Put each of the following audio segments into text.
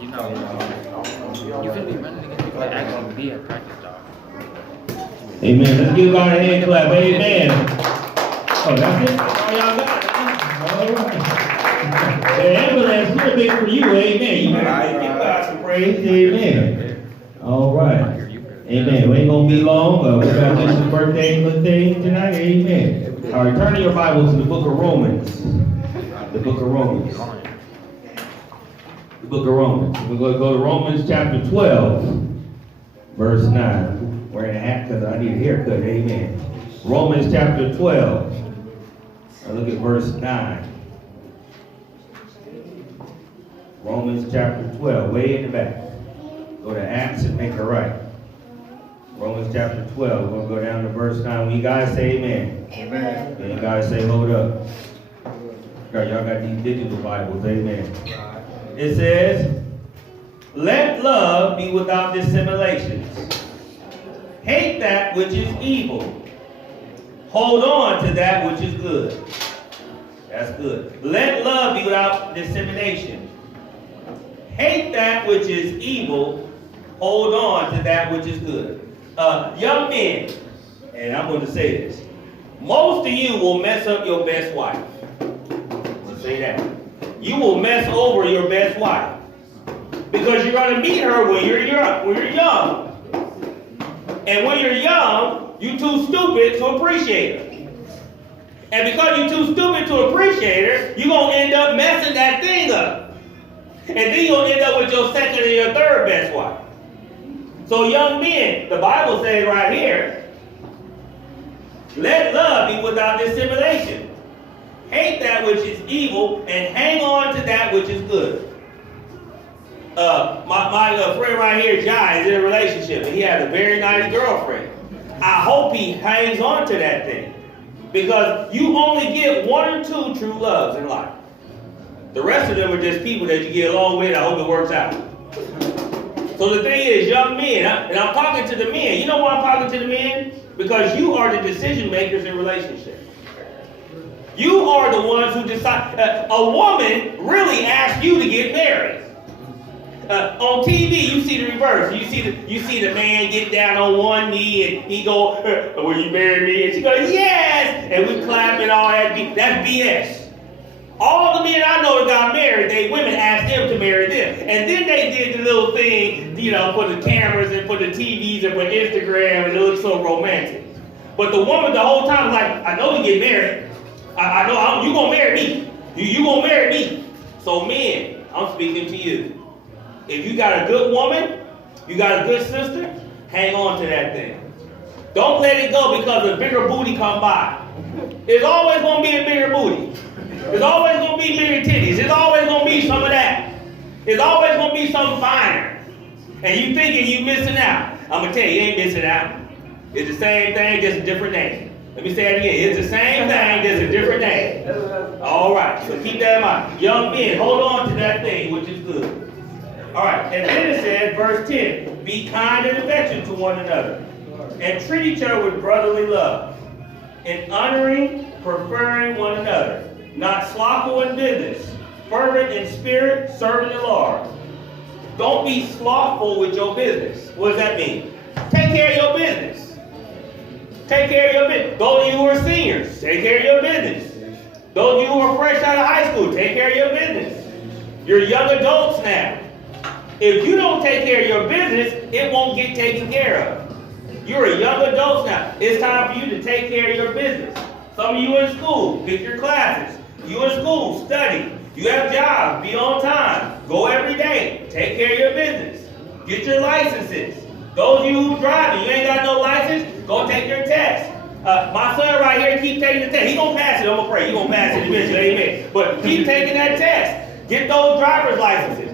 You know, you can be running against people that actually be at practice, dog. Amen. Let's give God a hand clap. Amen. Oh, that's it? All y'all got it? All right. The ambulance could have been for you. Amen. You better give God some praise. Amen. All right. Amen. We ain't going to be long. We got just some birthday and thing tonight. Amen. All right. Turn to your Bible to the book of Romans. The book of Romans. The book of Romans. We're going to go to Romans chapter 12, verse 9. Wearing a hat because I need a haircut. Amen. Romans chapter 12. Now look at verse 9. Romans chapter 12, way in the back. Go to Acts and make it right. Romans chapter 12. We're going to go down to verse 9. When you guys say amen. Amen. And you guys say hold up. Y'all got these digital Bibles. Amen. It says, let love be without dissimulations. Hate that which is evil. Hold on to that which is good. That's good. Let love be without dissimulation. Hate that which is evil. Hold on to that which is good. Young men, and I'm going to say this. Most of you will mess up your best wife. Let's say that. You will mess over your best wife. Because you're going to meet her when you're young. And when you're young, you're too stupid to appreciate her. And because you're too stupid to appreciate her, you're going to end up messing that thing up. And then you're going to end up with your second and your third best wife. So young men, the Bible says right here, let love be without dissimulation. Hate that which is evil and hang on to that which is good. My friend right here, Jai, is in a relationship and he has a very nice girlfriend. I hope he hangs on to that thing. Because you only get one or two true loves in life. The rest of them are just people that you get along with. I hope it works out. So the thing is, young men, and I'm talking to the men. You know why I'm talking to the men? Because you are the decision makers in relationships. You are the ones who decide. A woman really asks you to get married. On TV, you see the reverse. You see the man get down on one knee and he go, "Will you marry me?" And she goes, "Yes," and we clap and all that. That's BS. All the men I know that got married, women asked them to marry them, and then they did the little thing, for the cameras and for the TVs and for Instagram, and it looks so romantic. But the woman the whole time like, "I know we get married. I know you gonna marry me. You gonna marry me." So men, I'm speaking to you. If you got a good woman, you got a good sister, hang on to that thing. Don't let it go because a bigger booty come by. There's always going to be a bigger booty. There's always going to be bigger titties. There's always going to be some of that. There's always going to be something finer. And you thinking you missing out. I'm going to tell you, you ain't missing out. It's the same thing, just a different name. Let me say it again. It's the same thing, just a different name. All right, so keep that in mind. Young men, hold on to that thing which is good. All right, and then it says, verse 10, be kind and affectionate to one another, and treat each other with brotherly love, and honoring, preferring one another, not slothful in business, fervent in spirit, serving the Lord. Don't be slothful with your business. What does that mean? Take care of your business. Take care of your business. Those of you who are seniors, take care of your business. Those of you who are fresh out of high school, take care of your business. You're young adults now. If you don't take care of your business, it won't get taken care of. You're a young adult now. It's time for you to take care of your business. Some of you in school, pick your classes. You in school, study. You have jobs, be on time. Go every day. Take care of your business. Get your licenses. Those of you who driving, you ain't got no license, go take your test. My son right here, keep taking the test. He gonna pass it, I'm gonna pray. He gonna pass it eventually, amen. But keep taking that test. Get those driver's licenses.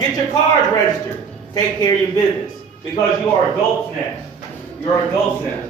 Get your cars registered. Take care of your business. Because you are adults now. You're adults now.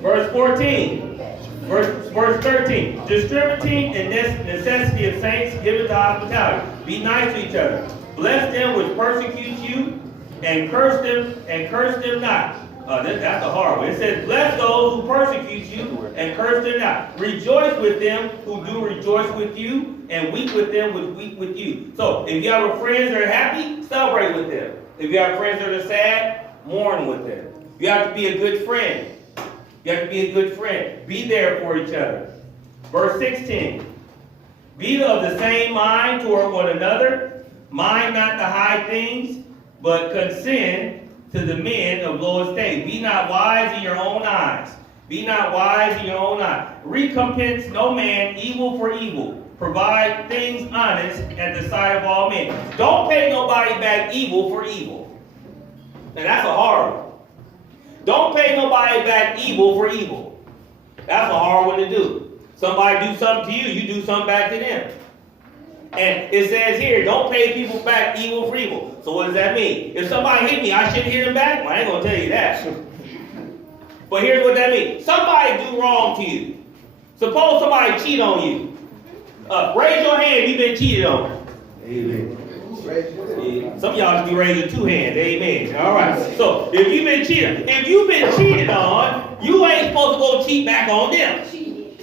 Verse 14. Verse 13. Distributing the necessity of saints, give it to hospitality. Be nice to each other. Bless them which persecute you. and curse them not. That's a hard one. It says, bless those who persecute you, and curse them not. Rejoice with them who do rejoice with you, and weep with them who weep with you. So, if you have friends that are happy, celebrate with them. If you have friends that are sad, mourn with them. You have to be a good friend. You have to be a good friend. Be there for each other. Verse 16. Be of the same mind toward one another. Mind not the high things, but consent to the men of low estate. Be not wise in your own eyes. Be not wise in your own eyes. Recompense no man evil for evil. Provide things honest at the sight of all men. Don't pay nobody back evil for evil. And that's a hard one. Don't pay nobody back evil for evil. That's a hard one to do. Somebody do something to you, you do something back to them. And it says here, don't pay people back evil for evil. So what does that mean? If somebody hit me, I shouldn't hit them back? Well, I ain't going to tell you that. But here's what that means. Somebody do wrong to you. Suppose somebody cheat on you. Raise your hand if you've been cheated on. Amen. Some of y'all just be raising two hands. Amen. All right. So if you've been cheated on, you ain't supposed to go cheat back on them. See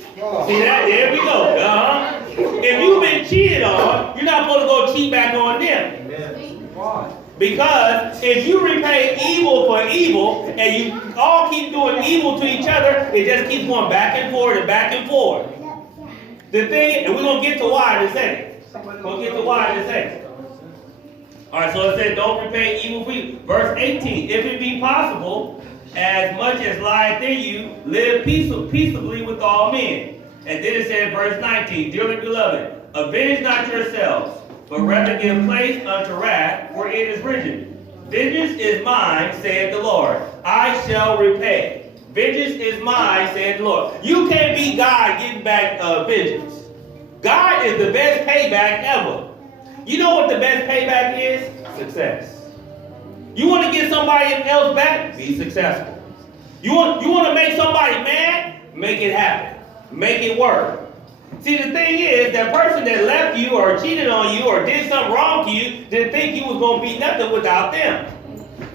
that? There we go. Uh-huh. If you've been cheated on, you're not supposed to go cheat back on them. Because if you repay evil for evil, and you all keep doing evil to each other, it just keeps going back and forth and back and forth. The thing, and we're going to get to why in a second. We're going to get to why in a second. Alright, so it said, don't repay evil for evil. Verse 18, if it be possible, as much as lieth in you, live peaceably with all men. And then it said, verse 19, dearly beloved, avenge not yourselves, but rather give place unto wrath, for it is written, vengeance is mine, saith the Lord, I shall repay. Vengeance is mine, saith the Lord. You can't be God getting back vengeance. God is the best payback ever. You know what the best payback is? Success. You want to get somebody else back? Be successful. You want to make somebody mad? Make it happen. Make it work. See, the thing is, that person that left you or cheated on you or did something wrong to you didn't think you was going to be nothing without them.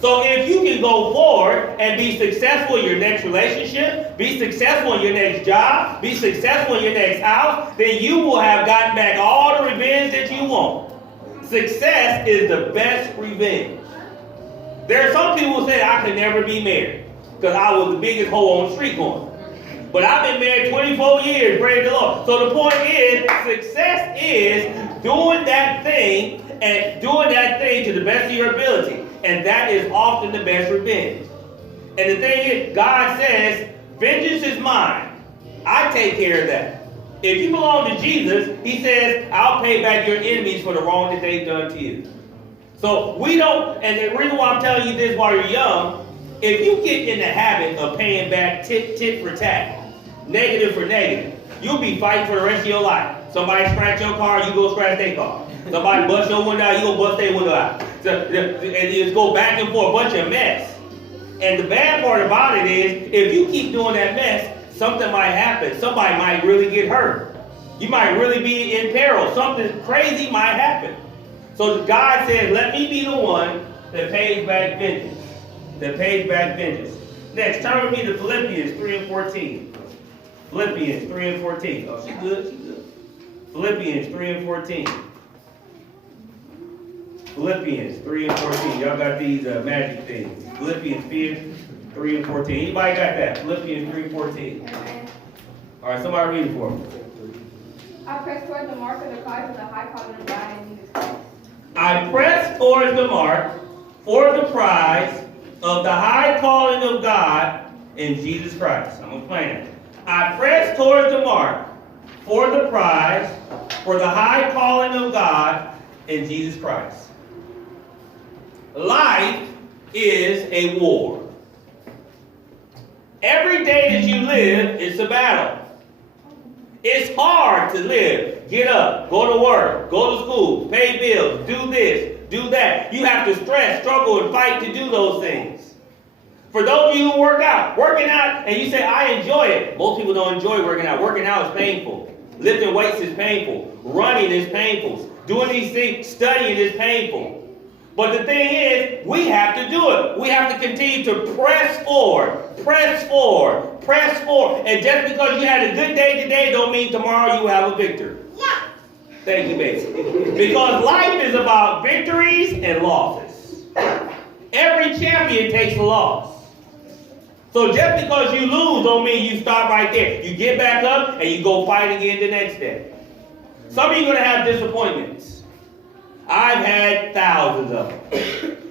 So if you can go forward and be successful in your next relationship, be successful in your next job, be successful in your next house, then you will have gotten back all the revenge that you want. Success is the best revenge. There are some people who say, I could never be married because I was the biggest hoe on the street corner. But I've been married 24 years, praise the Lord. So the point is, success is doing that thing and doing that thing to the best of your ability. And that is often the best revenge. And the thing is, God says, vengeance is mine. I take care of that. If you belong to Jesus, he says, I'll pay back your enemies for the wrong that they've done to you. So we don't, and the reason why I'm telling you this while you're young, if you get in the habit of paying back tit for tat, negative for negative, you'll be fighting for the rest of your life. Somebody scratch your car, you go scratch their car. Somebody bust your window out, you go bust their window out. So, and it's go back and forth, a bunch of mess. And the bad part about it is, if you keep doing that mess, something might happen. Somebody might really get hurt. You might really be in peril. Something crazy might happen. So God says, let me be the one that pays back vengeance. That pays back vengeance. Next, turn with me to Philippians 3 and 14. Philippians 3 and 14. Oh, she good, she good. Philippians 3 and 14. Philippians 3 and 14. Y'all got these magic things. Philippians 3 and 14. Anybody got that? Philippians 3 and 14. All right, somebody read it for me. I press toward the mark of the prize of the high calling of God in Jesus Christ. I press towards the mark for the prize of the high calling of God in Jesus Christ. I'm going to explain it. I press towards the mark for the prize for the high calling of God in Jesus Christ. Life is a war. Every day that you live is a battle. It's hard to live. Get up, go to work, go to school, pay bills, do this, do that. You have to stress, struggle, and fight to do those things. For those of you who working out, and you say, I enjoy it. Most people don't enjoy working out. Working out is painful. Lifting weights is painful. Running is painful. Doing these things, studying is painful. But the thing is, we have to do it. We have to continue to press forward, press forward, press forward. And just because you had a good day today don't mean tomorrow you will have a victory. Yeah. Thank you, baby. Because life is about victories and losses. Every champion takes a loss. So just because you lose don't mean you stop right there. You get back up and you go fight again the next day. Some of you are going to have disappointments. I've had thousands of them.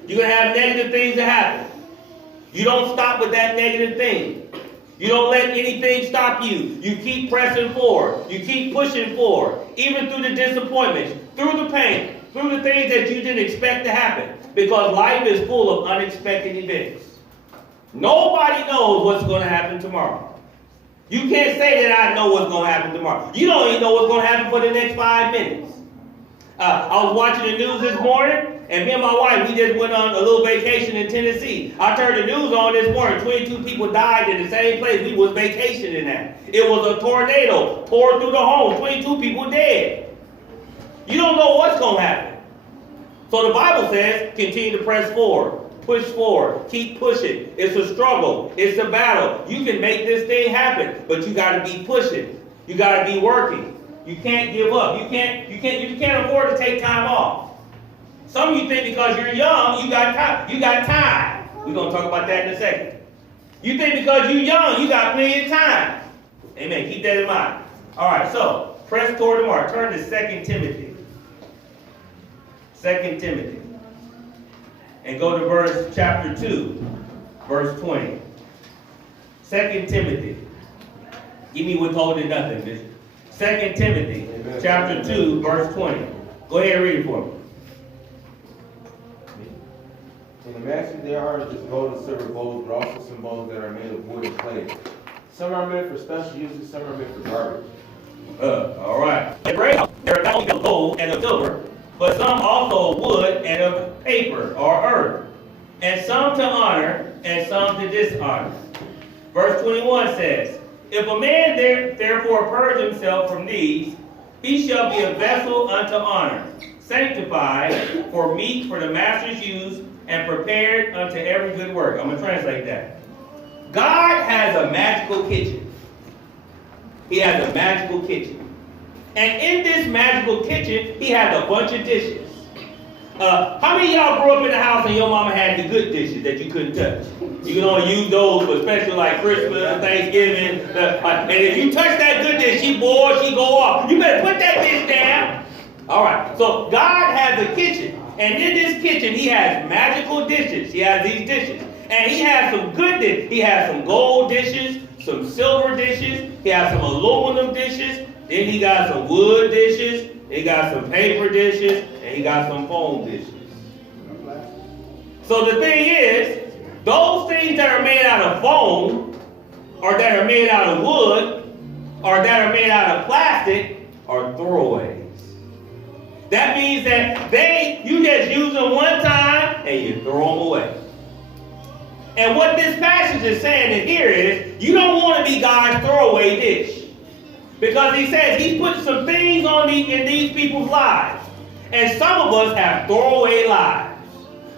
You're going to have negative things that happen. You don't stop with that negative thing. You don't let anything stop you. You keep pressing forward. You keep pushing forward. Even through the disappointments, through the pain, through the things that you didn't expect to happen. Because life is full of unexpected events. Nobody knows what's going to happen tomorrow. You can't say that I know what's going to happen tomorrow. You don't even know what's going to happen for the next 5 minutes. I was watching the news this morning, and me and my wife, we just went on a little vacation in Tennessee. I turned the news on this morning. 22 people died in the same place we was vacationing at. It was a tornado poured through the home. 22 people dead. You don't know what's going to happen. So the Bible says, continue to press forward. Push forward. Keep pushing. It's a struggle. It's a battle. You can make this thing happen, but you got to be pushing. You got to be working. You can't give up. You can't afford to take time off. Some of you think because you're young, you got time. You got time. We're going to talk about that in a second. You think because you're young, you got plenty of time. Amen. Keep that in mind. All right, so press toward the mark. Turn to 2 Timothy. 2 Timothy. And go to chapter 2, verse 20. 2 Timothy. Give me withholding nothing, Bishop. 2 Timothy, Amen. Chapter 2, verse 20. Go ahead and read it for me. In the master there are just gold and silver bowls, but also some bowls that are made of wood and clay. Some are meant for special uses, some are meant for garbage. All right. There are not only of gold and of silver, but some also of wood and of paper or earth, and some to honor and some to dishonor. Verse 21 says, if a man therefore purge himself from these, he shall be a vessel unto honor, sanctified for meat for the master's use, and prepared unto every good work. I'm going to translate that. God has a magical kitchen. He has a magical kitchen. And in this magical kitchen, he has a bunch of dishes. How many of y'all grew up in the house and your mama had the good dishes that you couldn't touch? You can only use those for special like Christmas, Thanksgiving. And if you touch that good dish, she go off. You better put that dish down. All right. So God has a kitchen. And in this kitchen, he has magical dishes. He has these dishes. And he has some good dishes. He has some gold dishes, some silver dishes. He has some aluminum dishes. Then he got some wood dishes. He got some paper dishes. And he got some foam dishes. So the thing is, those things that are made out of foam, or that are made out of wood, or that are made out of plastic, are throwaways. That means that you just use them one time and you throw them away. And what this passage is saying in here is, you don't want to be God's throwaway dish. Because he says he's put some things in these people's lives. And some of us have throwaway lives.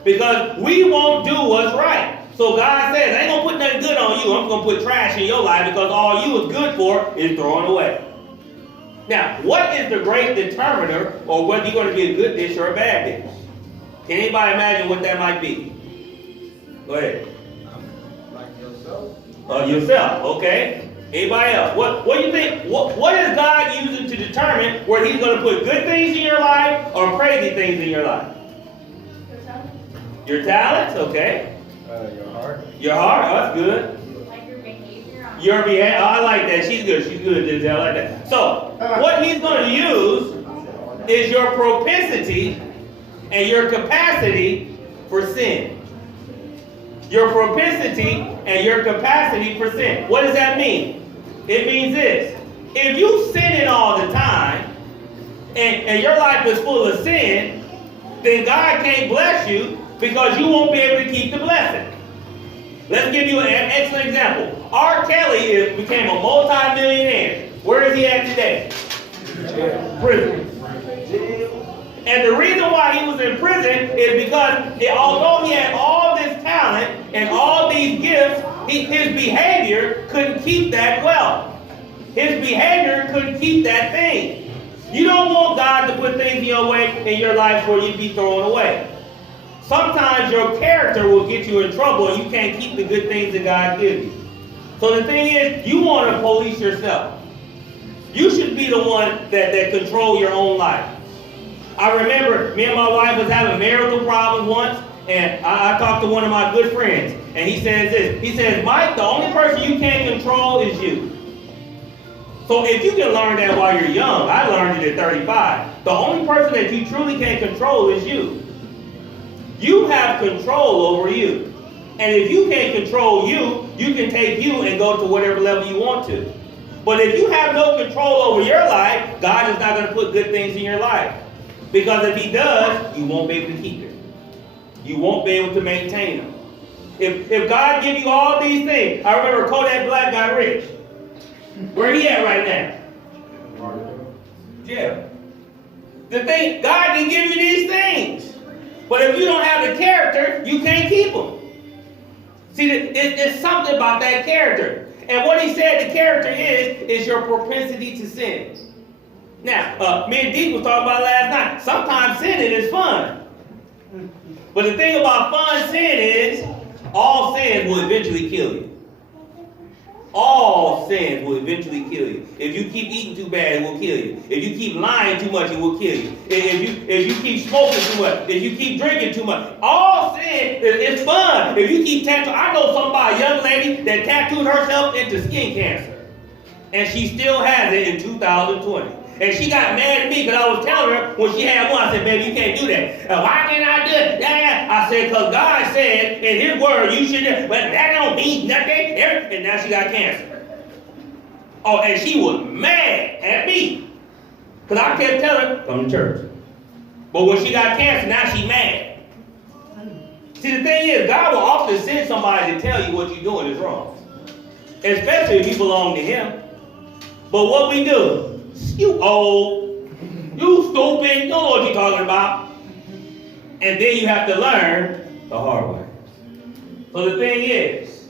Because we won't do what's right. So God says, I ain't going to put nothing good on you. I'm going to put trash in your life because all you was good for is throwing away. Now, what is the great determiner or whether you're going to be a good dish or a bad dish? Can anybody imagine what that might be? Go ahead. Like yourself? Yourself, okay. Anybody else? What do you think? What is God using to determine whether he's going to put good things in your life or crazy things in your life? Your talents, okay. Your heart. Your heart, oh, that's good. Like your behavior. Your behavior, oh, I like that. She's good, Denzel, I like that. So, what he's going to use is your propensity and your capacity for sin. Your propensity and your capacity for sin. What does that mean? It means this. If you sinning all the time, and your life is full of sin, then God can't bless you because you won't be able to keep the blessing. Let's give you an excellent example. R. Kelly became a multi-millionaire. Where is he at today? Prison. And the reason why he was in prison is because although he had all this talent and all these gifts, his behavior couldn't keep that wealth. His behavior couldn't keep that thing. You don't want God to put things in your way in your life where you'd be thrown away. Sometimes your character will get you in trouble and you can't keep the good things that God gives you. So the thing is, you want to police yourself. You should be the one that control your own life. I remember me and my wife was having marital problems once, and I talked to one of my good friends, and he says this. He says, Mike, the only person you can't control is you. So if you can learn that while you're young, I learned it at 35. The only person that you truly can't control is you. You have control over you. And if you can't control you, you can take you and go to whatever level you want to. But if you have no control over your life, God is not going to put good things in your life. Because if he does, you won't be able to keep it. You won't be able to maintain them. If God give you all these things, I remember Kodak Black got rich. Where he at right now? Yeah. The thing, God can give you these things. But if you don't have the character, you can't keep them. See, it's something about that character. And what he said the character is your propensity to sin. Now, me and Deke was talking about last night. Sometimes sinning is fun. But the thing about fun sin is, all sin will eventually kill you. All sin will eventually kill you. If you keep eating too bad, it will kill you. If you keep lying too much, it will kill you. If you keep smoking too much, if you keep drinking too much, all sin is fun. If you keep tattooing, I know somebody, a young lady that tattooed herself into skin cancer, and she still has it in 2020. And she got mad at me because I was telling her when she had one, I said, baby, you can't do that. Why can't I do it? Yeah. I said, because God said in his word, you should, but that don't mean nothing. And now she got cancer. Oh, and she was mad at me. Because I kept telling her, come to church. But when she got cancer, now she's mad. See, the thing is, God will often send somebody to tell you what you're doing is wrong. Especially if you belong to him. But what we do? You old, you stupid, you don't know what you're talking about. And then you have to learn the hard way. So the thing is,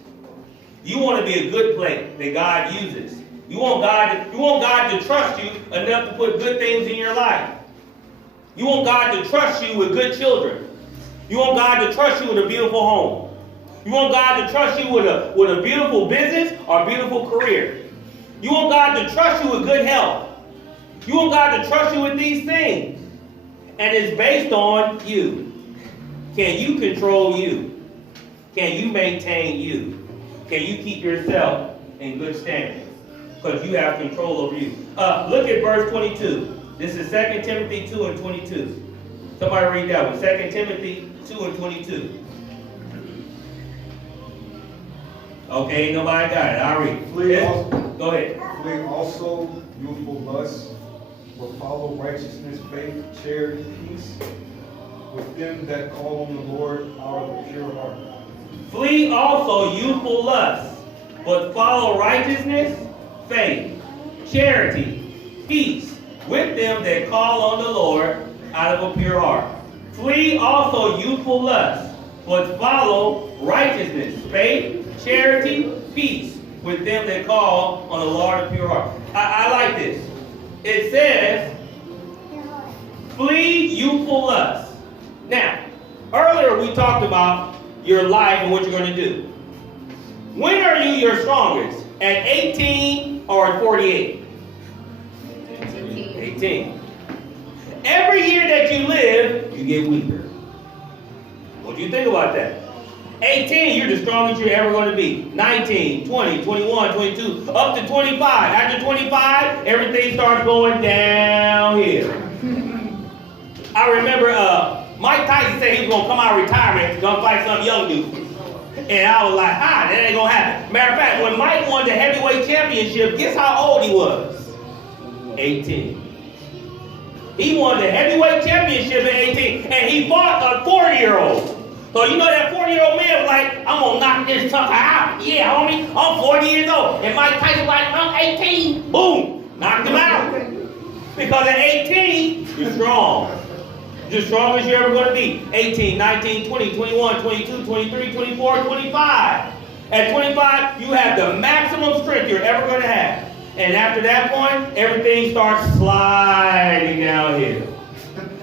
you want to be a good plate that God uses. You want God to trust you enough to put good things in your life. You want God to trust you with good children. You want God to trust you with a beautiful home. You want God to trust you with a beautiful business or a beautiful career. You want God to trust you with good health. You want God to trust you with these things. And it's based on you. Can you control you? Can you maintain you? Can you keep yourself in good standing? Because you have control over you. Look at verse 22. This is 2 Timothy 2 and 22. Somebody read that one. 2 Timothy 2 and 22. Okay, ain't nobody got it. I'll read. Go ahead. Flee also youthful lust, but follow righteousness, faith, charity, peace, with them that call on the Lord out of a pure heart. Flee also youthful lust, but follow righteousness, faith, charity, peace, with them that call on the Lord out of a pure heart. Flee also youthful lust, but follow righteousness, faith, charity, peace, with them that call on the Lord of pure heart. I like this. It says, flee youthful lust. Now, earlier we talked about your life and what you're going to do. When are you your strongest? At 18 or at 48? 18. Every year that you live, you get weaker. What do you think about that? 18, you're the strongest you're ever going to be. 19, 20, 21, 22, up to 25. After 25, everything starts going downhill. I remember Mike Tyson said he was going to come out of retirement and gonna fight some young dude. And I was like, that ain't going to happen. Matter of fact, when Mike won the heavyweight championship, guess how old he was? 18. He won the heavyweight championship at 18, and he fought a 40-year-old. So you know that 40-year-old man was like, I'm going to knock this sucker out. Yeah, homie, I'm 40 years old. And Mike Tyson was like, I'm 18. Boom, knocked him out. Because at 18, you're strong. the strongest you're ever going to be. 18, 19, 20, 21, 22, 23, 24, 25. At 25, you have the maximum strength you're ever going to have. And after that point, everything starts sliding downhill.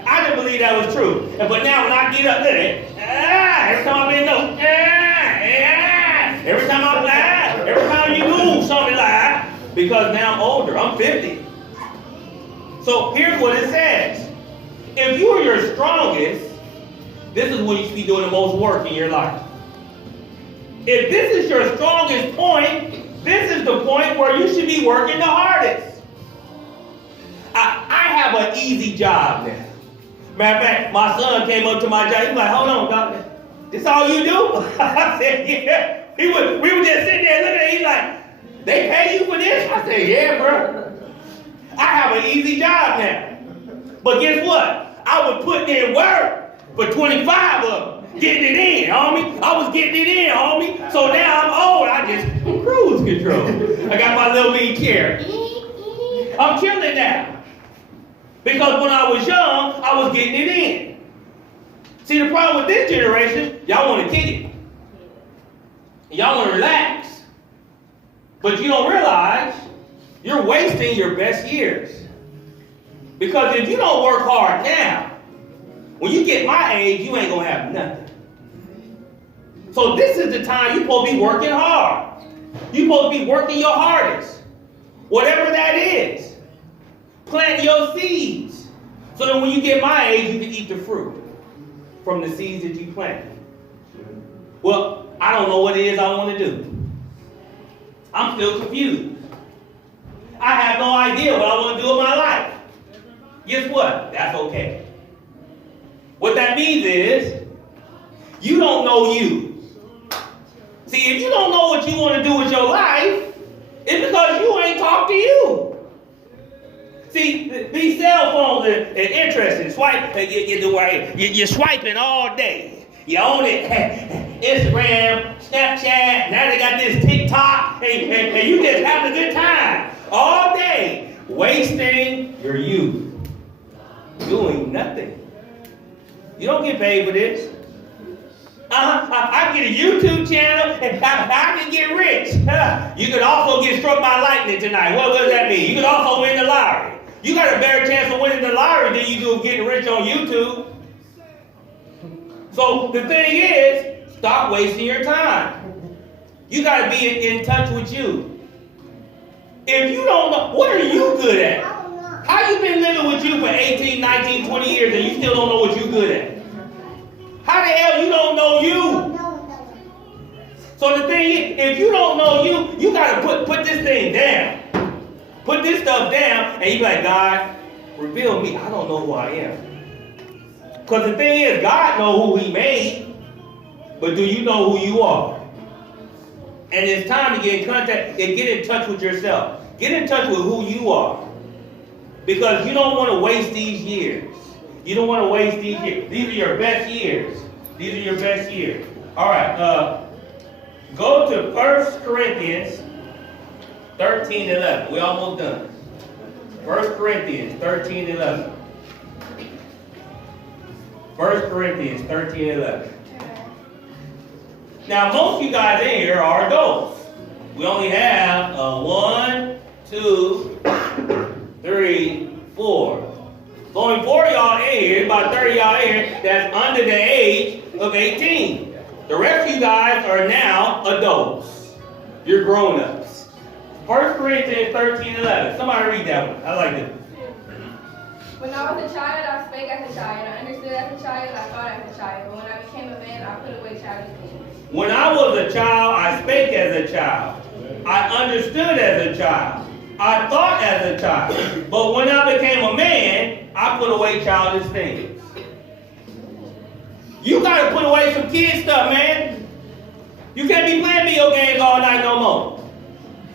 I didn't believe that was true. But now when I get up, look at it. Every time I bend over, every time you move, something like that. Because now I'm older, I'm 50. So here's what it says. If you are your strongest, this is when you should be doing the most work in your life. If this is your strongest point, this is the point where you should be working the hardest. I have an easy job now. Matter of fact, my son came up to my job. He was like, hold on, doctor. This all you do? I said, yeah. We were just sitting there looking at him. He's like, they pay you for this? I said, yeah, bro. I have an easy job now. But guess what? I was putting in work for 25 of them. Getting it in, homie. I was getting it in, homie. So now I'm old. I just cruise control. I got my little lean chair. I'm chilling now. Because when I was young, I was getting it in. See, the problem with this generation, y'all want to kick it. Y'all want to relax. But you don't realize you're wasting your best years. Because if you don't work hard now, when you get my age, you ain't going to have nothing. So this is the time you're supposed to be working hard. You're supposed to be working your hardest. Whatever that is. Plant your seeds. So that when you get my age, you can eat the fruit from the seeds that you planted. Well, I don't know what it is I want to do. I'm still confused. I have no idea what I want to do with my life. Guess what? That's okay. What that means is, you don't know you. See, if you don't know what you want to do with your life, it's because you ain't talked to you. See, these cell phones are interesting. You're swiping all day. You own it. Instagram, Snapchat, now they got this TikTok, and you just having a good time all day, wasting your youth, doing nothing. You don't get paid for this. I get a YouTube channel and I can get rich. You could also get struck by lightning tonight. What does that mean? You could also win the lottery. You got a better chance of winning the lottery than you do of getting rich on YouTube. So the thing is, stop wasting your time. You got to be in touch with you. If you don't know, what are you good at? How you been living with you for 18, 19, 20 years and you still don't know what you're good at? How the hell you don't know you? So the thing is, if you don't know you, you got to put this thing down. Put this stuff down and you be like, God, reveal me. I don't know who I am. Because the thing is, God knows who he made, but do you know who you are? And it's time to get in contact and get in touch with yourself. Get in touch with who you are. Because you don't want to waste these years. You don't want to waste these years. These are your best years. These are your best years. All right. Go to 1 Corinthians 13:11. We're almost done. 1 Corinthians 13:11. 1 Corinthians 13:11. Now, most of you guys in here are adults. We only have 1, 2, 3, 4. There's only 4 of y'all in here, about 30 y'all in here, that's under the age of 18. The rest of you guys are now adults. You're grown-ups. 1 Corinthians 13:11. Somebody read that one. I like it. When I was a child, I spake as a child. I understood as a child. I thought as a child. But when I became a man, I put away childish things. When I was a child, I spake as a child. I understood as a child. I thought as a child. But when I became a man, I put away childish things. You got to put away some kid stuff, man. You can't be playing video games all night no more.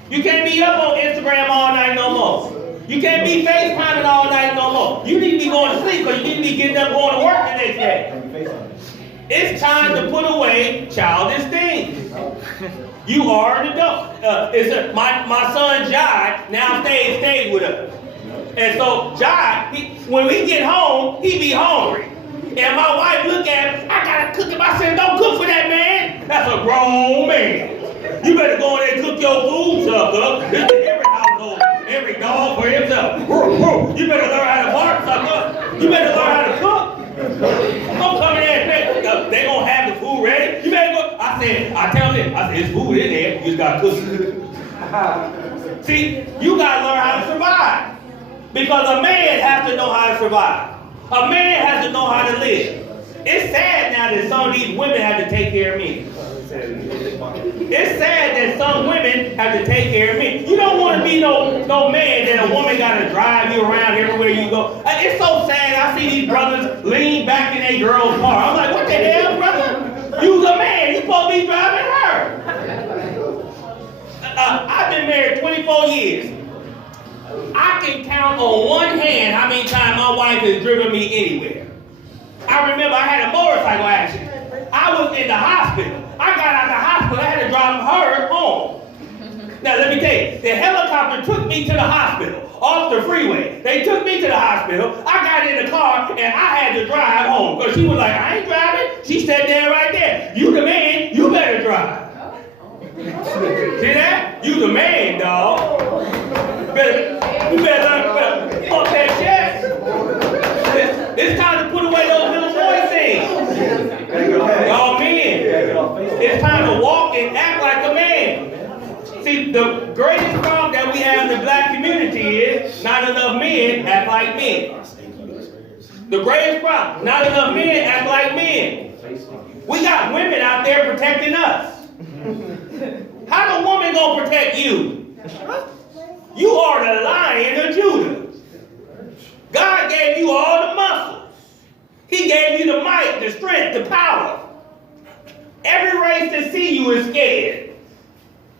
You can't be up on Instagram all night no more. You can't be FaceTiming all night no more. You need to be going to sleep because you need to be getting up going to work the next day. It's time to put away childish things. You are an adult. My son Jai now stays with us. And so Jai, when we get home, he be hungry. And my wife look at me, I gotta cook him. I said, don't cook for that man. That's a grown man. You better go in there and cook your food, sucker. This is every household, every dog for himself. You better learn how to bark, sucker. You better learn how to cook. Don't come in there and say, they gonna have the food ready. You better go. I tell them, it's food in there. You just gotta cook it. See, you gotta learn how to survive. Because a man has to know how to survive. A man has to know how to live. It's sad now that some of these women have to take care of me. It's sad that some women have to take care of me. You don't want to be no man that a woman got to drive you around everywhere you go. It's so sad. I see these brothers lean back in their girl's car. I'm like, what the hell, brother? You's a man. You supposed to be driving her. I've been married 24 years. I can count on one hand how many times my wife has driven me anywhere. I remember I had a motorcycle accident. I was in the hospital. I got out of the hospital. I had to drive her home. Now let me tell you, the helicopter took me to the hospital off the freeway. They took me to the hospital. I got in the car and I had to drive home because she was like, I ain't driving. She said there right there. You the man, you better drive. See that? You the man, dog. You better learn pump that chest. It's time to put away those little boy things. Y'all men. It's time to walk and act like a man. See, the greatest problem that we have in the black community is not enough men act like men. The greatest problem, not enough men act like men. We got women out there protecting us. How the woman gonna protect you? You are the Lion of Judah. God gave you all the muscles. He gave you the might, the strength, the power. Every race that see you is scared.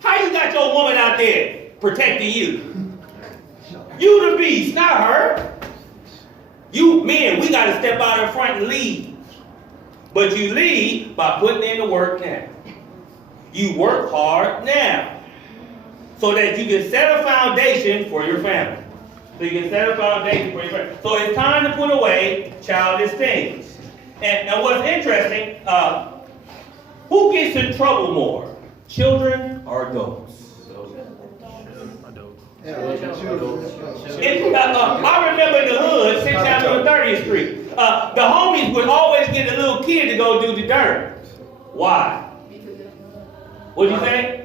How you got your woman out there protecting you? You the beast, not her. You men, we got to step out in front and lead. But you lead by putting in the work now. You work hard now. So that you can set a foundation for your family. So you can set a foundation for your family. So it's time to put away childish things. And what's interesting, who gets in trouble more? Children or adults? I remember in the hood, 6th Avenue and 30th Street, the homies would always get a little kid to go do the dirt. Why? What'd you say?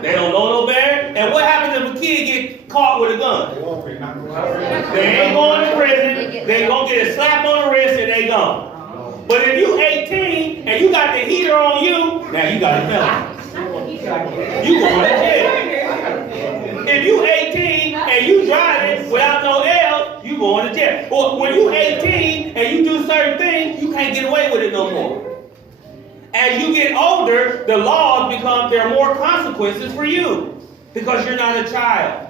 They don't know no better. And what happens if a kid get caught with a gun? They ain't going to prison. They gonna get a slap on the wrist and they gone. But if you 18 and you got the heater on you, now you got a felony. You going to jail. If you 18 and you driving without no L, you going to jail. Or when you 18 and you do certain things, you can't get away with it no more. As you get older, the laws become, there are more consequences for you because you're not a child.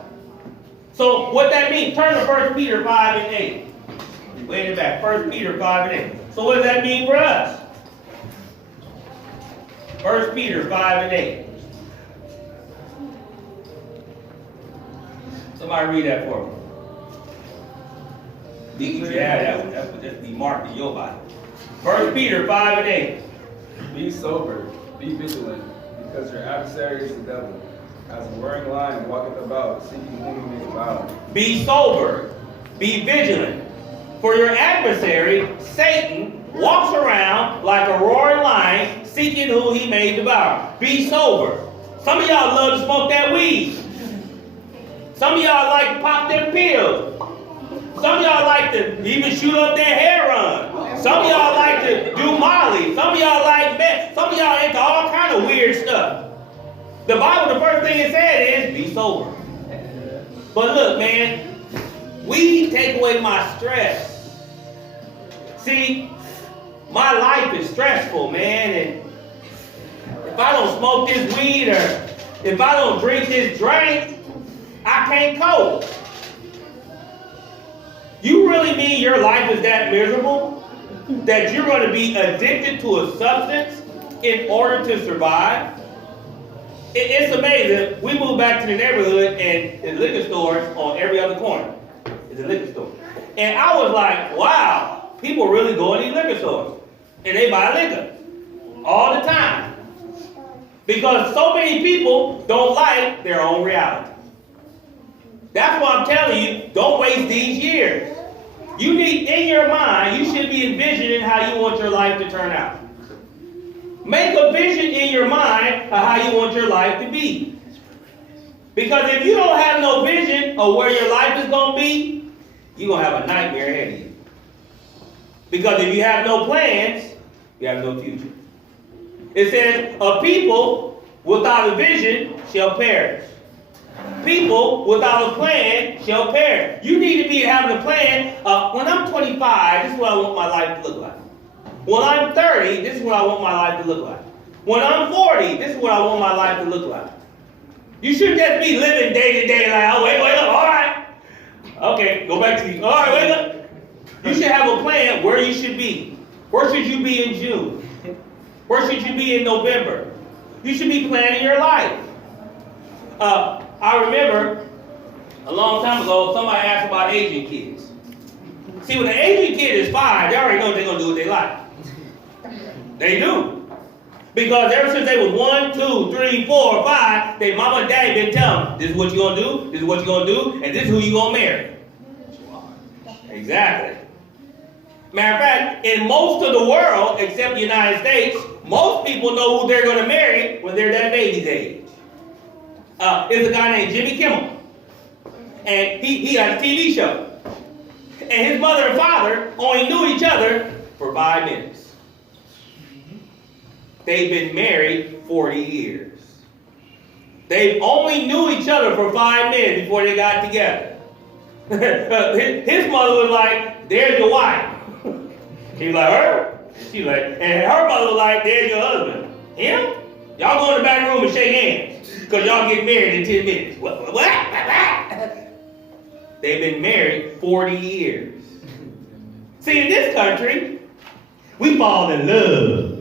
So what that means, turn to 1 Peter 5 and 8. Way in the back, 1 Peter 5 and 8. So what does that mean for us? 1 Peter 5 and 8. Somebody read that for me. You can add that one. That would just be marked in your Bible. 1 Peter 5 and 8. Be sober, be vigilant, because your adversary is the devil, as a roaring lion walketh about, seeking whom he may devour. Be sober, be vigilant, for your adversary, Satan, walks around like a roaring lion, seeking who he may devour. Be sober. Some of y'all love to smoke that weed. Some of y'all like to pop them pills. Some of y'all like to even shoot up their hair run. Some of y'all like to do Molly. Some of y'all like meth. Some of y'all into all kind of weird stuff. The Bible, the first thing it said is, be sober. But look, man, weed take away my stress. See, my life is stressful, man, and if I don't smoke this weed or if I don't drink this drink, I can't cope. You really mean your life is that miserable? That you're going to be addicted to a substance in order to survive? It's amazing. We moved back to the neighborhood and the liquor stores on every other corner. It's a liquor store. And I was like, wow, people really go in these liquor stores and they buy liquor all the time. Because so many people don't like their own reality. That's why I'm telling you, don't waste these years. You need, in your mind, you should be envisioning how you want your life to turn out. Make a vision in your mind of how you want your life to be. Because if you don't have no vision of where your life is going to be, you're going to have a nightmare ahead of you. Because if you have no plans, you have no future. It says, a people without a vision shall perish. People without a plan shall perish. You need to be having a plan. When I'm 25, this is what I want my life to look like. When I'm 30, this is what I want my life to look like. When I'm 40, this is what I want my life to look like. You shouldn't just be living day to day like, oh, wait up, all right. Okay, go back to you. All right, wait up. You should have a plan where you should be. Where should you be in June? Where should you be in November? You should be planning your life. I remember a long time ago, somebody asked about Asian kids. See, when an Asian kid is 5, they already know what they're going to do with their life. They do. Because ever since they was 1, 2, 3, 4, 5, their mama and daddy been telling them, this is what you're going to do, this is what you're going to do, and this is who you're going to marry. Exactly. Matter of fact, in most of the world, except the United States, most people know who they're going to marry when they're that baby's age. There's a guy named Jimmy Kimmel. And he had a TV show. And his mother and father only knew each other for 5 minutes. They've been married 40 years. They only knew each other for 5 minutes before they got together. His mother was like, there's your wife. He was like, her? She like, and her mother was like, there's your husband. Him? Y'all go in the back room and shake hands. Because y'all get married in 10 minutes. What? They've been married 40 years. See, in this country, we fall in love.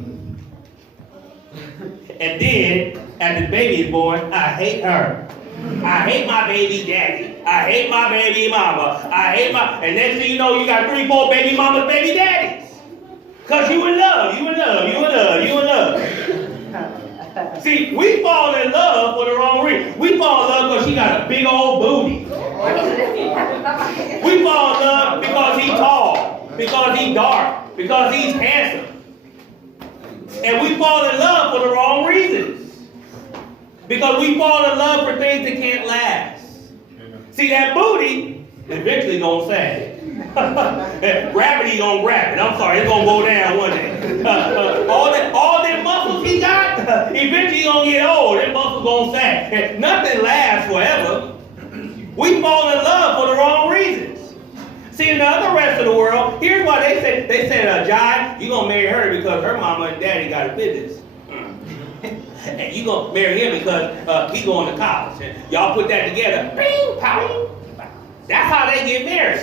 And then, after the baby is born, I hate her. I hate my baby daddy. I hate my baby mama. I hate my... And next thing you know, you got 3, 4 baby mamas, baby daddies. Because you in love, you in love, you in love, you in love. See, we fall in love for the wrong reason. We fall in love because she got a big old booty. We fall in love because he's tall, because he's dark, because he's handsome. And we fall in love for the wrong reasons. Because we fall in love for things that can't last. See, that booty eventually gonna sag. Gravity gonna grab it. I'm sorry, it's gonna go down one day. All them muscles he got, eventually gonna get old. Them muscles gonna sag. Nothing lasts forever. We fall in love for the wrong reasons. See, in the other rest of the world, here's why they said, Jai, you gonna marry her because her mama and daddy got a business. And you gonna marry him because he going to college. And y'all put that together. Bing, pow. That's how they get married.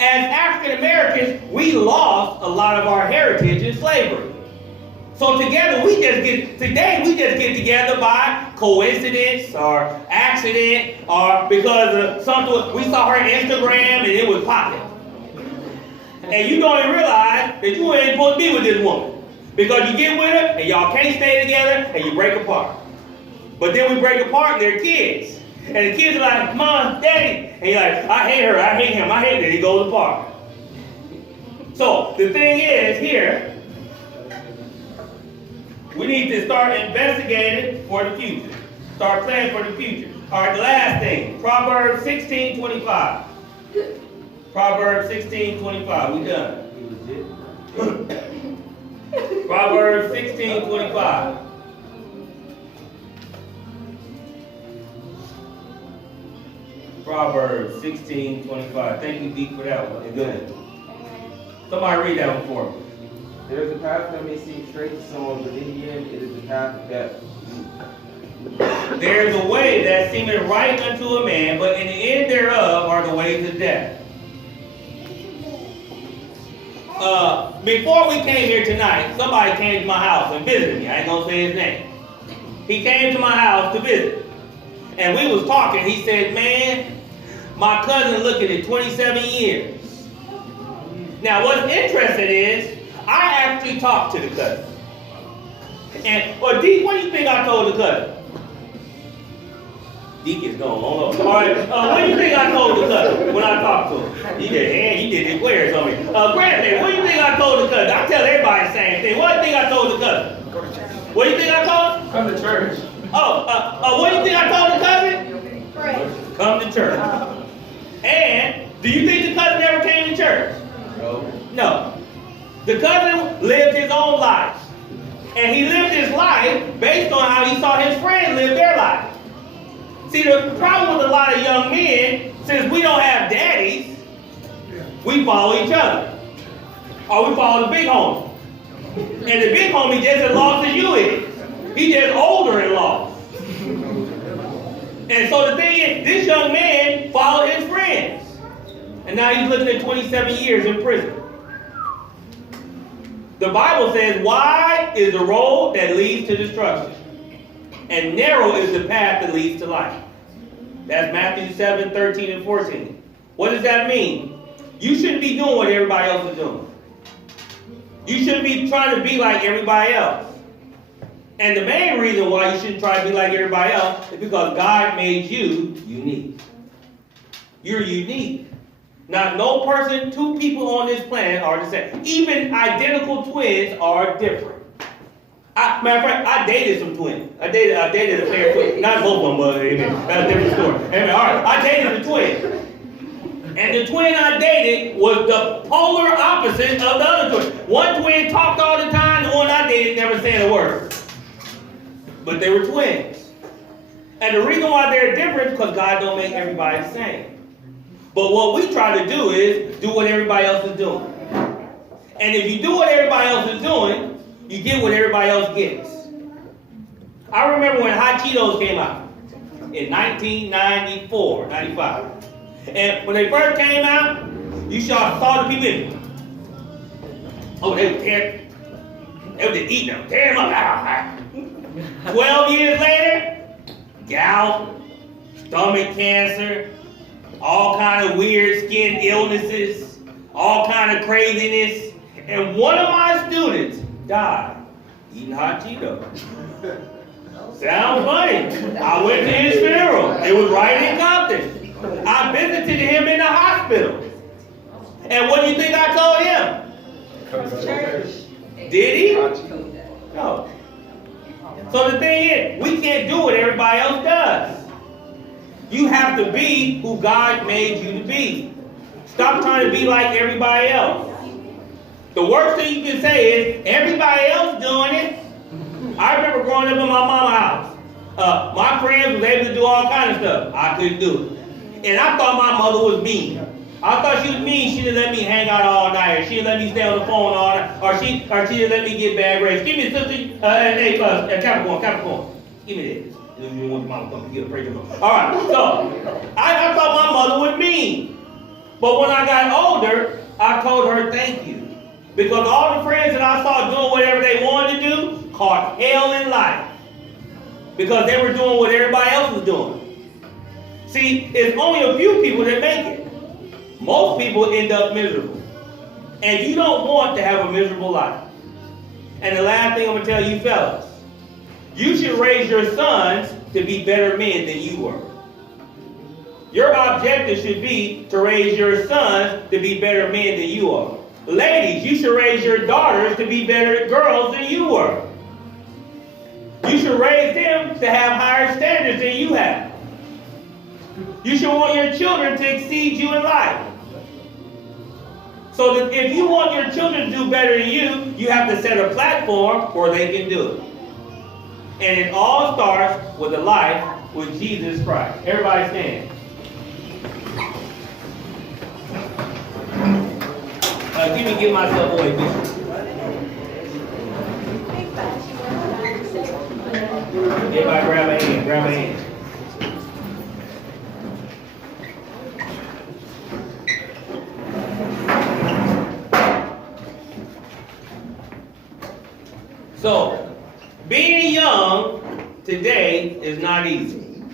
As African Americans, we lost a lot of our heritage in slavery. So together we just get together by coincidence or accident or because of something we saw her on Instagram and it was popping. And you don't even realize that you ain't supposed to be with this woman. Because you get with her and y'all can't stay together and you break apart. But then we break apart and they're kids. And the kids are like, Mom, Daddy. And you're like, I hate her, I hate him, I hate her. He goes apart. So the thing is here, we need to start investigating for the future. Start planning for the future. All right, the last thing, Proverbs 16:25. Proverbs 16:25. We done. Proverbs 16:25. Proverbs 16:25. Thank you, Deke, for that one. Good. Somebody read that one for me. There is a path that may seem straight to someone, but in the end it is the path of death. There is a way that seemeth right unto a man, but in the end thereof are the ways of death. Before we came here tonight, somebody came to my house and visited me. I ain't gonna say his name. He came to my house to visit. And we was talking. He said, man, my cousin looking at 27 years. Now, what's interesting is, I actually talked to the cousin. And, or Deke, what do you think I told the cousin? Deke is going on. All right, what do you think I told the cousin when I talked to him? He did his squares on me. Granddad, what do you think I told the cousin? I tell everybody the same thing. What do you think I told the cousin? Go to church. What do you think I told him? Come to church. What do you think I told the cousin? Pray. Come to church. And do you think the cousin ever came to church? No. The cousin lived his own life. And he lived his life based on how he saw his friends live their life. See, the problem with a lot of young men, since we don't have daddies, we follow each other. Or we follow the big homie. And the big homie just as lost as you is. He just older and lost. And so the thing is, this young man followed his friends. And now he's looking at 27 years in prison. The Bible says, wide is the road that leads to destruction, and narrow is the path that leads to life. That's Matthew 7, 13, and 14. What does that mean? You shouldn't be doing what everybody else is doing. You shouldn't be trying to be like everybody else. And the main reason why you shouldn't try to be like everybody else is because God made you unique. You're unique. Not no person, two people on this planet are the same. Even identical twins are different. Matter of fact, I dated some twins. I dated a pair of twins. Not both of them, but amen. That's a different story. Amen. All right, I dated a twin. And the twin I dated was the polar opposite of the other twin. One twin talked all the time, the one I dated never said a word. But they were twins. And the reason why they're different is because God don't make everybody the same. But what we try to do is do what everybody else is doing. And if you do what everybody else is doing, you get what everybody else gets. I remember when Hot Cheetos came out in 1994, 95. And when they first came out, you saw the people in it. Oh, they were just eating them, tear them up. 12 years later, gout, stomach cancer, all kind of weird skin illnesses, all kind of craziness. And one of my students died eating Hot Cheetos. Sounds funny. I went to his funeral. It was right in Compton. I visited him in the hospital. And what do you think I told him? Come to church. Did he? No. So the thing is, we can't do what everybody else does. You have to be who God made you to be. Stop trying to be like everybody else. The worst thing you can say is, everybody else doing it. I remember growing up in my mama's house. My friends was able to do all kinds of stuff. I couldn't do it. And I thought my mother was mean. I thought she was mean. She didn't let me hang out all night. She didn't let me stay on the phone all night. Or she didn't let me get bad grades. Give me sister, Capricorn. Give me this. You want your mama to come get a praise the Lord. All right, so I thought my mother was mean. But when I got older, I told her thank you. Because all the friends that I saw doing whatever they wanted to do caught hell in life. Because they were doing what everybody else was doing. See, it's only a few people that make it. Most people end up miserable. And you don't want to have a miserable life. And the last thing I'm going to tell you fellas, you should raise your sons to be better men than you were. Your objective should be to raise your sons to be better men than you are. Ladies, you should raise your daughters to be better girls than you were. You should raise them to have higher standards than you have. You should want your children to exceed you in life. So that if you want your children to do better than you, you have to set a platform where they can do it. And it all starts with a life with Jesus Christ. Everybody stand. Give myself away, Bishop. Everybody grab a hand, grab a hand. So, being young today is not easy.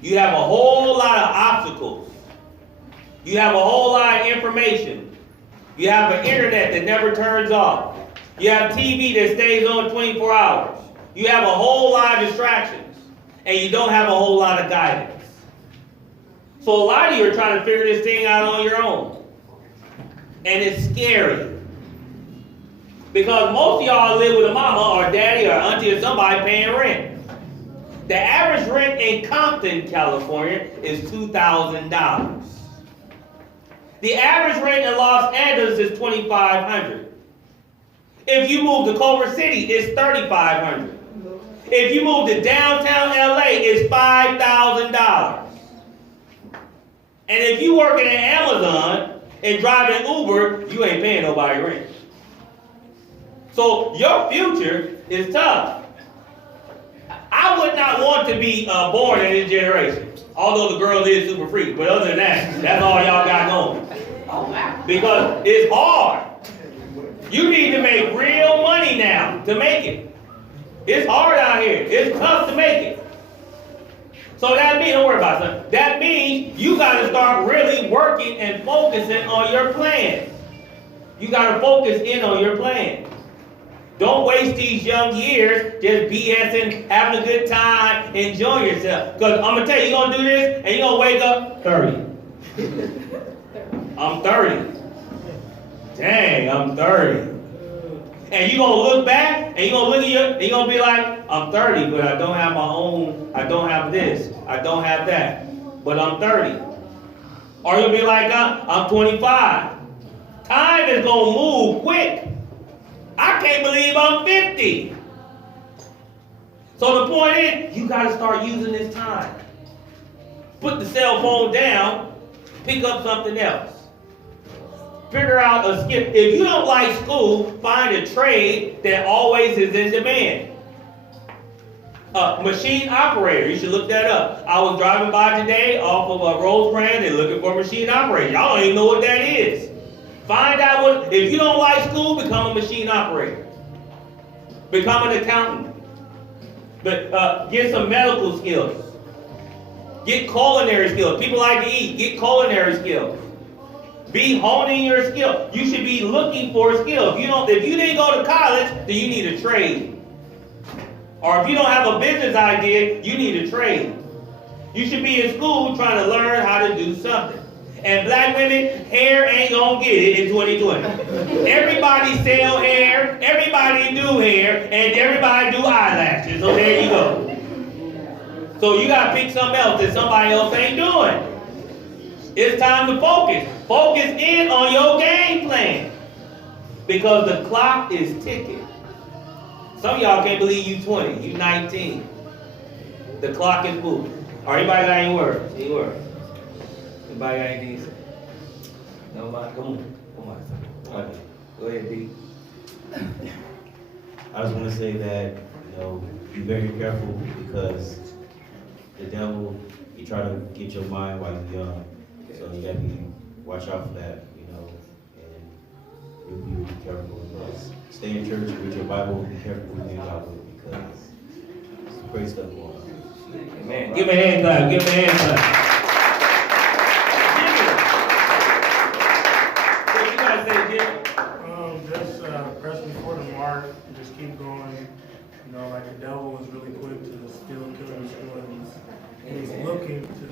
You have a whole lot of obstacles. You have a whole lot of information. You have an internet that never turns off. You have TV that stays on 24 hours. You have a whole lot of distractions. And you don't have a whole lot of guidance. So a lot of you are trying to figure this thing out on your own. And it's scary. Because most of y'all live with a mama or daddy or auntie or somebody paying rent. The average rent in Compton, California is $2,000. The average rent in Los Angeles is $2,500. If you move to Culver City, it's $3,500. If you move to downtown LA, it's $5,000. And if you working at Amazon and driving Uber, you ain't paying nobody rent. So your future is tough. I would not want to be born in this generation. Although the girl is super freak. But other than that, that's all y'all got going. Because it's hard. You need to make real money now to make it. It's hard out here. It's tough to make it. So that means, don't worry about it, son. That means you got to start really working and focusing on your plan. You got to focus in on your plan. Don't waste these young years just BSing, having a good time, enjoying yourself. Because I'm going to tell you, you're going to do this and you're going to wake up 30. I'm 30. Dang, I'm 30. And you're going to look back and you're going to look at you and you're going to be like, I'm 30, but I don't have my own, I don't have this, I don't have that, but I'm 30. Or you'll be like, I'm 25. Time is going to move quick. I can't believe I'm 50. So the point is, you got to start using this time. Put the cell phone down, pick up something else. Figure out a skill. If you don't like school, find a trade that always is in demand. Machine operator, you should look that up. I was driving by today off of Rosecrans and looking for machine operator. Y'all don't even know what that is. Find out what, if you don't like school, become a machine operator. Become an accountant. But get some medical skills. Get culinary skills. People like to eat. Get culinary skills. Be honing your skill. You should be looking for skills. If you didn't go to college, then you need a trade. Or if you don't have a business idea, you need a trade. You should be in school trying to learn how to do something. And black women, hair ain't gonna get it in 2020. Everybody sell hair, everybody do hair, and everybody do eyelashes. So there you go. So you gotta pick something else that somebody else ain't doing. It's time to focus. Focus in on your game plan. Because the clock is ticking. Some of y'all can't believe you 20, you 19. The clock is moving. All right, anybody got any words? Any words? Anybody got anything to say? Nobody? Come on. Go ahead, D. I just want to say that, be very careful because the devil, he try to get your mind while you're young. So you gotta watch out for that, and you'll be really careful. Stay in church, read your Bible, be careful with your Bible because it's crazy stuff going on. Amen. Give me a hand clap. Give me a hand clap. What you gotta say, Jim? Just press before the mark. Just keep going. Like the devil was really quick to steal, kill, and destroy. And he's looking to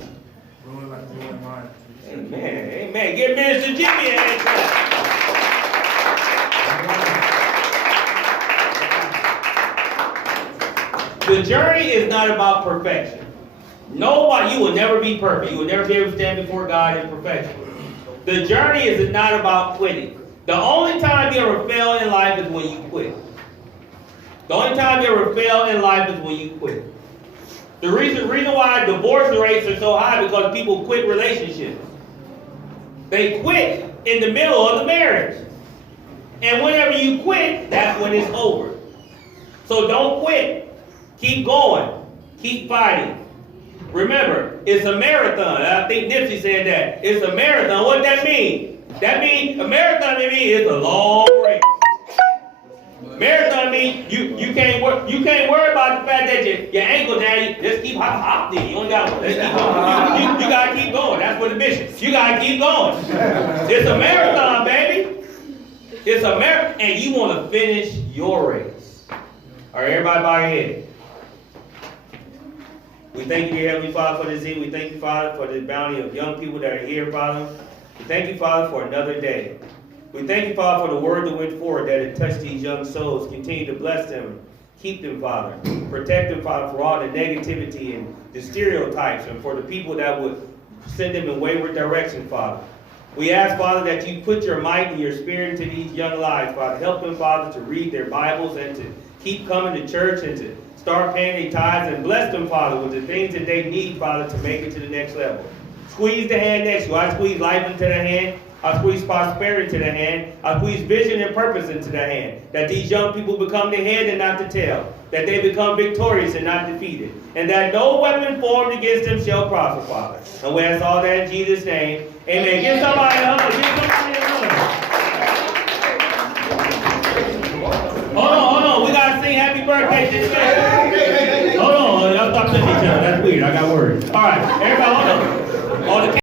ruin minds. Amen. Amen. Give Minister Jimmy a hand clap. The journey is not about perfection. Nobody, you will never be perfect. You will never be able to stand before God in perfection. The journey is not about quitting. The only time you ever fail in life is when you quit. The only time you ever fail in life is when you quit. The reason why divorce rates are so high because people quit relationships. They quit in the middle of the marriage. And whenever you quit, that's when it's over. So don't quit. Keep going. Keep fighting. Remember, it's a marathon. I think Nipsey said that. It's a marathon. What that mean? That means a marathon it's a long race. Marathon means you can't worry about the fact that your ankle down. Just keep hopping. You only got one. Let's keep going. You gotta keep going. That's what the mission. You gotta keep going. It's a marathon, baby. It's a marathon, and you want to finish your race. All right, everybody bow your head. We thank you, dear Heavenly Father, for this evening. We thank you, Father, for the bounty of young people that are here, Father. We thank you, Father, for another day. We thank you, Father, for the word that went forward, that it touched these young souls. Continue to bless them. Keep them, Father. Protect them, Father, for all the negativity and the stereotypes, and for the people that would send them in wayward direction, Father. We ask, Father, that you put your might and your spirit into these young lives, Father. Help them, Father, to read their Bibles and to keep coming to church and to start paying their tithes, and bless them, Father, with the things that they need, Father, to make it to the next level. Squeeze the hand next to you. I squeeze life into the hand. I squeeze prosperity to the hand. I squeeze vision and purpose into the hand. That these young people become the head and not the tail. That they become victorious and not defeated. And that no weapon formed against them shall prosper, Father. And we ask all that in Jesus' name. Amen. Give somebody a hug. Give somebody a hug. Hold on. We got to sing happy birthday to this man. Hold on. Y'all stop touching each other. That's weird. I got words. All right. Everybody, hold on. On the